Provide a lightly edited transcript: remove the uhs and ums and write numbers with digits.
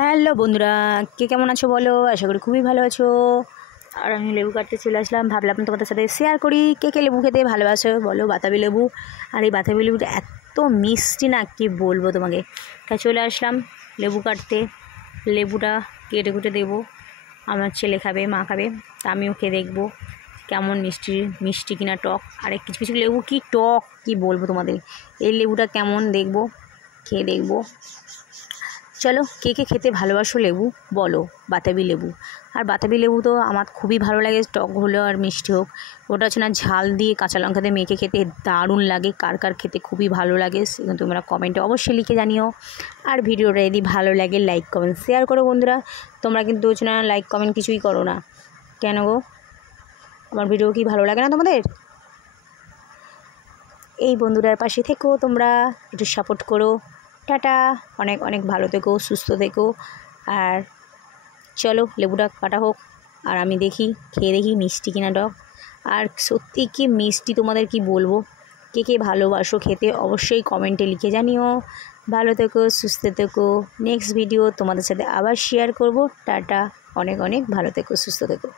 Hello বন্ধুরা, কে কেমন আছো বলো? আশা করি খুবই ভালো আছো। আর আমি লেবু কাটতে চলে আসলাম, ভাবলাম তোমাদের সাথে শেয়ার করি কে কে লেবু খেতে ভালোবাসো বলো। বাতাবি লেবু, আর এই বাতাবি লেবুটা এত মিষ্টি না, কি বলবো তোমাকে। তাই চলে আসলাম লেবু কাটতে। লেবুটা কেটে কুটে দেবো, আমার ছেলে খাবে, মা খাবে, তা আমিও খেয়ে দেখবো কেমন মিষ্টি মিষ্টি কিনা টক। আর কিছু কিছু লেবু কি টক, কি বলবো তোমাদের। এই লেবুটা কেমন দেখবো, খেয়ে দেখবো। চলো, কে কে খেতে ভালোবাসো লেবু বলো, বাতাবি লেবু। আর বাতাবি লেবু তো আমার খুবই ভালো লাগে, টক হলেও আর মিষ্টি হোক। ওটা হচ্ছে না ঝাল দিয়ে কাঁচা লঙ্কা দিয়ে মেখে খেতে দারুণ লাগে। কার কার খেতে খুবই ভালো লাগে সেখানে তোমরা কমেন্টে অবশ্যই লিখে জানিও। আর ভিডিওটা যদি ভালো লাগে লাইক কমেন্ট শেয়ার করো বন্ধুরা। তোমরা কিন্তু হচ্ছে না লাইক কমেন্ট কিছুই করো না কেন গো? আমার ভিডিও কি ভালো লাগে না তোমাদের? এই বন্ধুরার পাশে থেকো, তোমরা একটু সাপোর্ট করো। টাটা, অনেক অনেক ভালো থেকো, সুস্থ থেকো। আর চলো লেবুটা কাটা হোক, আর আমি দেখি, খেয়ে দেখি মিষ্টি কিনা টক। আর সত্যি কি মিষ্টি, তোমাদের কি বলবো। কে কে ভালোবাসো খেতে অবশ্যই কমেন্টে লিখে জানিও। ভালো থেকো, সুস্থ থেকো। নেক্সট ভিডিও তোমাদের সাথে আবার শেয়ার করব। টাটা, অনেক অনেক ভালো থেকো, সুস্থ থেকো।